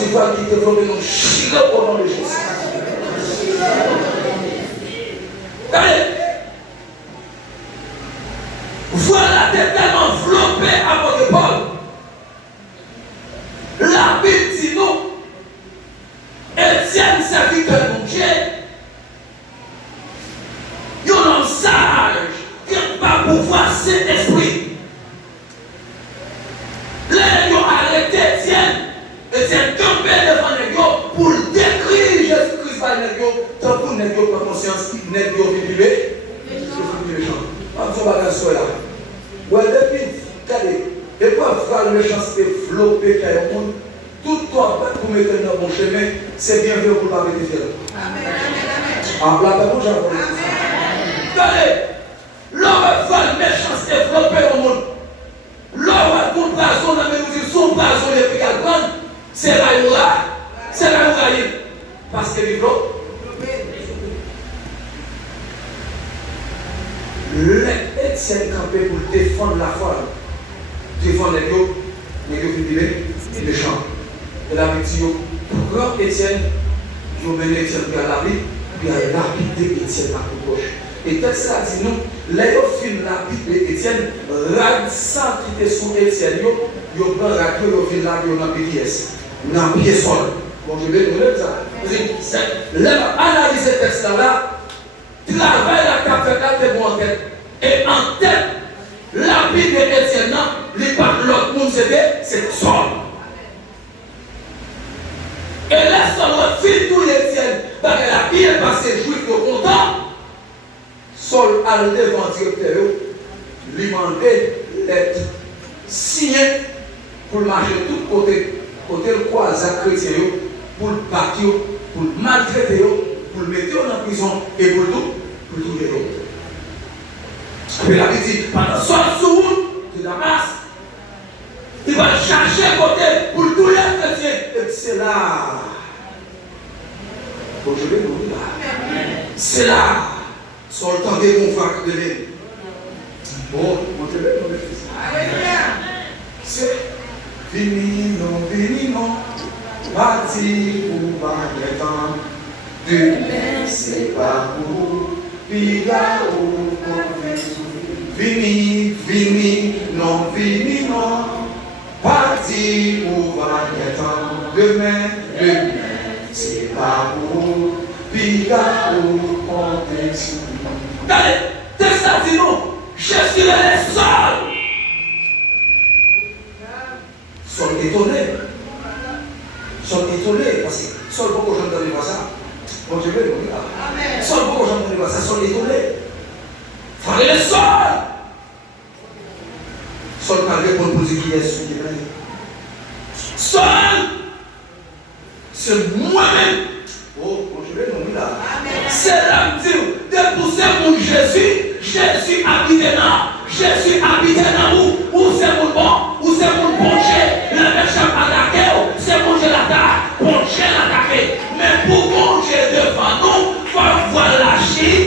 d'Ivoire qui développe nos chile au nom de Jésus. Allez. Voilà, t'es tellement enveloppé à votre Paul. La Bible dit nous, Étienne, serviteur de Dieu, il y a un homme sage qui n'a pas pouvoir cet esprit. Là, ils ont arrêté Étienne campé devant les gars pour décrire Jésus-Christ par les gars, tant pour les gars prendre conscience, les gars vivent. On va faire ça là. Ouais, depuis, regardez, et quoi faire la méchanceté flopper qui a le monde, tout toi pour mettre dans mon chemin, c'est bien vu pour ne pas mettre différent. Amen. Ah, la parole, j'avoue. Regardez, l'homme va faire la méchanceté flopper au monde. L'homme va tout poison, on a même dit son poison, les piques à prendre, c'est là où là, c'est là où là. Parce que les blocs. L'Étienne campé pour défendre la foi, défendre les gars, les méchants. Et la vie, pourquoi Étienne, je mène Étienne vers la vie, puis à lapidé Étienne à la gauche. Et texte ça dit nous, là, il filme la vie d'Étienne, sans quitter sous Étienne, il prend la queue, il filme la vie dans la pièce, dans la pièce sol. Bon, je vais vous dire ça. Là, analyser ce texte-là. Travail la cafétéria de bon en tête. Et en tête, la vie d'Étienne, les pas l'autre monde c'est sol. Et là, ça va faire tout l'Étienne. Parce que la vie est passée, juif au content. Sol à devant directeur, lui demander l'être signé pour marcher de tous côtés, côté le croisade chrétien, pour le battre, pour le maltraiter, pour le mettre en prison et pour tout les autres. Puis la vie dit, pendant 60 jours de Damas, il va chercher côté pour tous les chrétiens. Et c'est là. Bon, je vais vous dire là. C'est là. Sur le temps des confrères de l'île. Bon, je vais vous dire ça. C'est fini, non. Parti pour pas le temps. Demain, c'est pas pour. Pila ou Vini, non, parti ou va temps. Demain, c'est pas pour Pila ou compter sous. Regardez, texte a dit non, je suis le seul. Sol étonné, parce que sol beaucoup de gens n'entendent pas ça. Bon, je vais vous dire. Sol beaucoup de gens n'entendent pas ça, sol étonné. Frère le sol. Sol pas répondre pour dire qui est ce qui est. Sol, c'est moi-même. Oh, bon, je vais vous dire. C'est là que de pousser mon Jésus habité là. Jésus habité là où c'est mon bon, où c'est mon ponché, la méchante attaqué, c'est mon Dieu l'attaque, ponché l'attaqué. Mais pour mon Dieu devant nous, il faut voir la chie.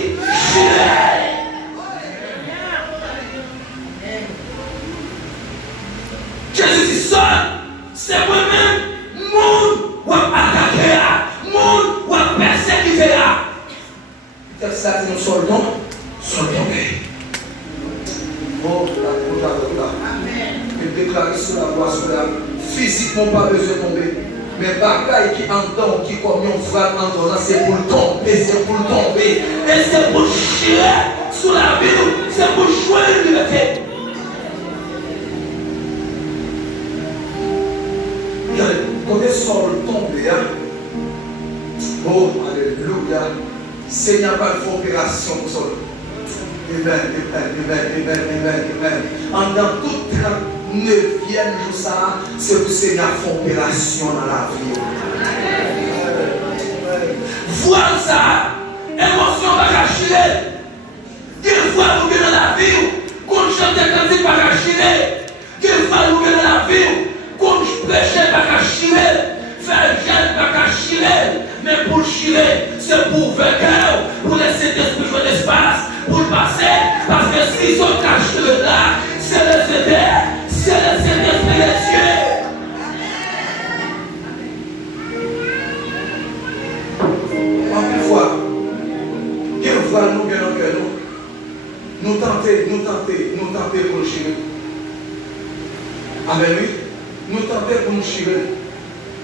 Jésus dit seul, c'est moi-même, mon ou attaqué, mon ou persécuté. Peut-être ça dit nous soldons tombés. Oh, je déclare sur la voie, sur la physiquement pas besoin de tomber. Mais bagaille qui entend, qui comme un frère entend, c'est pour tomber, c'est pour tomber. Et c'est pour chier sous la vie, c'est pour jouer une liberté. Quand les sols tombent, oh, alléluia, Seigneur, pas de opération pour sol. Amen. Pendant toute 39e jour, ça, c'est pour Seigneur faire opération dans la vie. Voir ça, émotion va cacher. Quelle fois vous venez dans la vie, qu'on chante des cantiques va cacher. Quelle fois vous venez dans la vie, qu'on prêche va cacher. Faire jeune va cacher. Mais pour chier, c'est pour vainqueur, pour laisser l'esprit jouer l'espace, pour le passer, parce que s'ils sont cachés là, c'est le Saint-Esprit des cieux. tenter pour nous chirer. Amen, oui. Nous tenter pour nous chirer.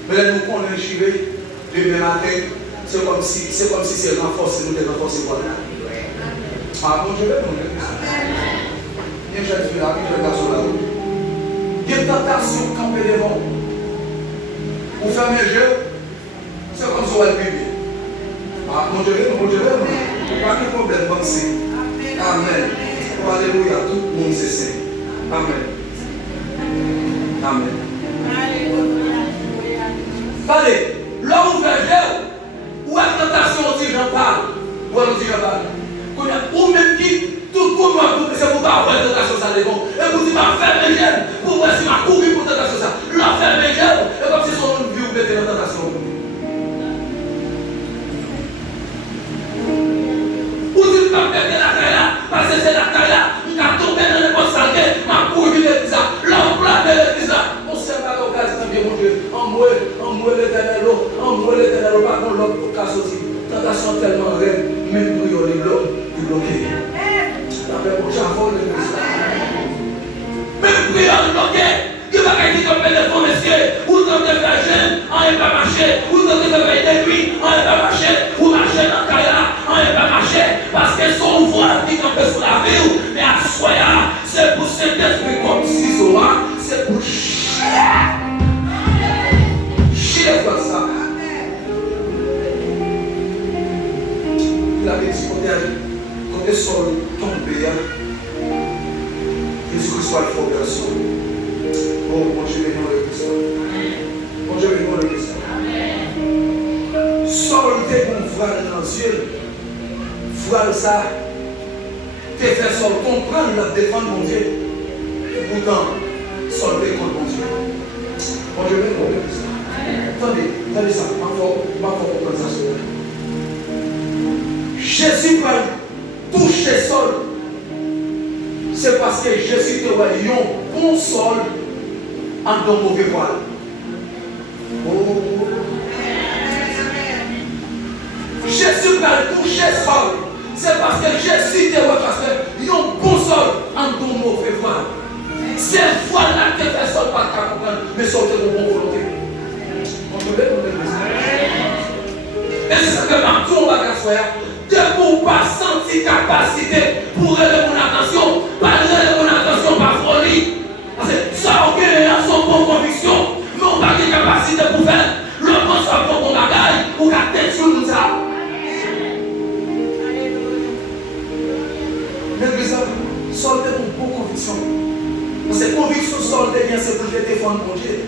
Mais là, nous connaissons chirer, demain matin, c'est comme si c'est renforcé, nous devons renforcer pour là. Ah bon, je vais nous dire ça. Il y a une jeune fille là, il y a un garçon là. Il y a une tentation camper devant. Pour fermer les yeux, c'est comme si on va le bébé. Ah, mon Dieu, pas de problème, pensez. Amen. Alléluia, tout le monde c'est saint. Amen. Amen. Allez, là où vous faites, où la tentation dit j'en parle, où elle dit j'en parle. Ou même qui, tout le monde c'est pour pas avoir une tentation ça devant. Et vous dites, ma femme est jeune, pour voir si ma couru pour tentation ça. La femme est jeune, et comme si son vie vous mettez dans la tentation. Ou dites, ma femme est la caille là, parce que c'est la caille là, il a tombé dans le poste saleté, ma couru de l'église là, l'emploi de l'église là. On ne sait pas l'occasion, bien mon Dieu, en moi l'éternel, pas qu'on l'homme pour qu'à sortir. Tentation tellement reine, même pour l'homme, il bloqué. Même prière bloqué, il va gagner comme téléphone, monsieur, ou dans des jeunes, on n'est pas marché, ou dans des réveils de nuit, on n'est pas marché, ou marcher dans le caillard, on n'est pas marché, parce que son voile qui campait sur la ville, mais à soya, c'est pour cet esprit comme ciseaux, c'est pour chier comme ça. Il avait dit côté sol tombé, Jésus-Christ soit le fort garçon. Oh, mon Dieu, bénis le Christ. Mon Dieu, bénis le Christ. Sol t'es mon frère dans les yeux. Frère ça, t'es fait sol comprendre la défense de mon Dieu. Pourtant, sol t'es contre mon Dieu. Mon Dieu, bénis le Christ. Attendez ça, ma foi comprendre ça. Jésus va toucher sol. C'est parce que Jésus te voit un bon sol en ton mauvais voile. Oh. Jésus va toucher sol. C'est parce que Jésus te voit parce que un bon sol en ton mauvais voile. C'est voilà que fait sol pas qu'à comprendre, mais sol de bonne volonté. On peut bien. Et c'est ça que maintenant on va faire. De pour pas sentir capacité pour relever mon attention, pas relever mon attention par folie. Parce que ça, ok, sans bonne conviction, mais on n'a pas de capacité pour faire le bon soit pour mon bagage ou la tête sur nous ça. Mais ça, solder une bonne conviction. Parce que conviction solder bien, c'est pour te défendre mon Dieu.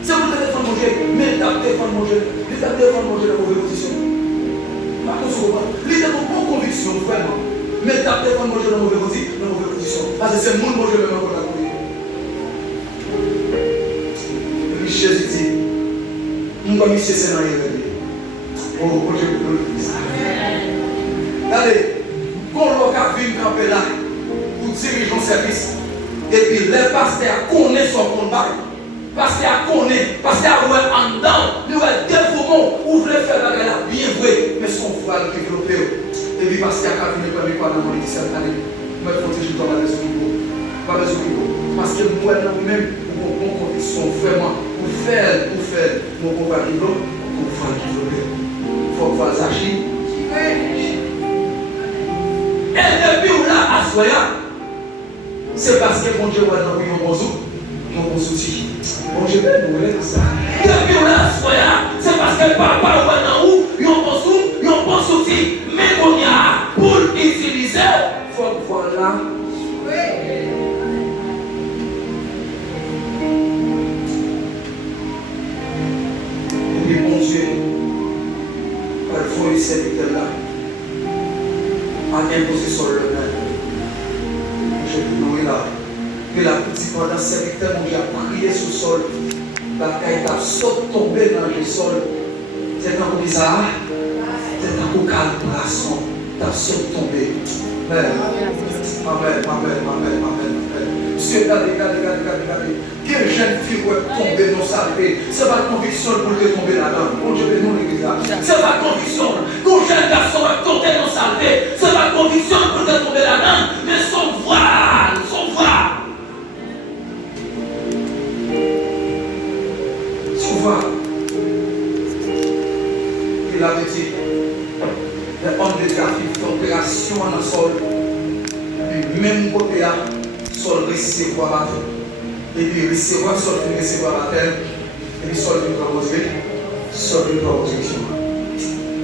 C'est pour te défendre mon Dieu, mais tu défendre mon Dieu. Tu défendre mon Dieu dans la mauvaise position. L'idée de bonne conviction, vraiment. Mais tu as défendu mon Dieu dans la mauvaise position. Parce que c'est mon Dieu même encore la conduire. Et puis Jésus dit, nous sommes ici, c'est dans l'éveil. Oh, mon Dieu, pour le Christ. Regardez, quand l'on a vu une campagne là, pour diriger un service, et puis les pasteurs connaissent son combat. Pasteur connaît, pasteur ouais en dedans, nous ouais dévouement, ouvrez faire la gueule bien vrai, mais son voile développé. Et puis pasteur a fini par me parler dans cette année, mais faut que je dois pas besoin de pas besoin de parce que moi nous-mêmes, pour bon conviction vraiment, pour faire mon compagnie pour faire développer. Il faut voir Zachi. Et depuis là à Soya, c'est parce que mon Dieu va dans un bon souci. Mon souci. Bon, je vais nous relèver ça. Depuis on a soya, c'est parce que papa ou un ou, ils ont bon souci. Mais qu'on y a pour utiliser, il faut voilà. Et puis bon Dieu, parfois les serviteurs là, a imposé sur le même. Je vais nous là. Que la petite pendant serviteur, mon Dieu a prié sur le sol. La caille t'a sauté tombé dans le sol. C'est un peu bizarre. C'est un peu calme. T'as sauté tombé. Amen. Monsieur, regardez. Quelle jeune fille va tomber dans sa vie. C'est pas conviction pour te tomber là-dedans. Mon Dieu, nous l'église là. C'est pas conviction. Quand jeune garçon va tomber dans sa vie, c'est pas conviction pour te tomber là-dedans. Mais son il avait dit, les hommes de trafic font opération dans le sol, du même côté là, sol recevoir la terre. Et puis recevoir, sol recevoir la terre, et puis sol une proposition, sol une proposition.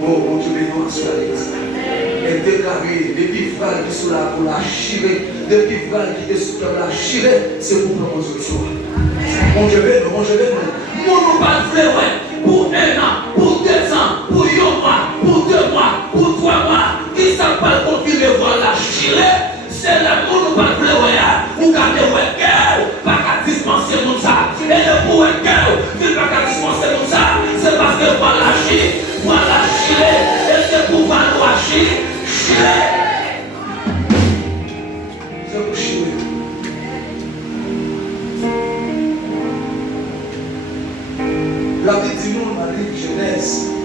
Bon, Dieu bénisse sur l'église. Et déclarer, depuis Val qui sont là pour la chirer, depuis Val qui est sous la chirer, c'est pour proposition. Mon Dieu bénisse, mon Dieu bénisse. Mon nom pas de pour 1 an, pour 2 ans, pour 1 mois, pour 2 mois, pour 3 mois. Qui s'en parle confirmer voir la chirer, c'est le monde pas de ou garder un cœur, pas qu'à dispenser tout ça. Et le pour un cœur, qui pas qu'à dispenser tout ça, c'est parce que voilà chirer, et c'est pour voir chirer. C'est pour chirer. La Bible dit nous dans la Genèse.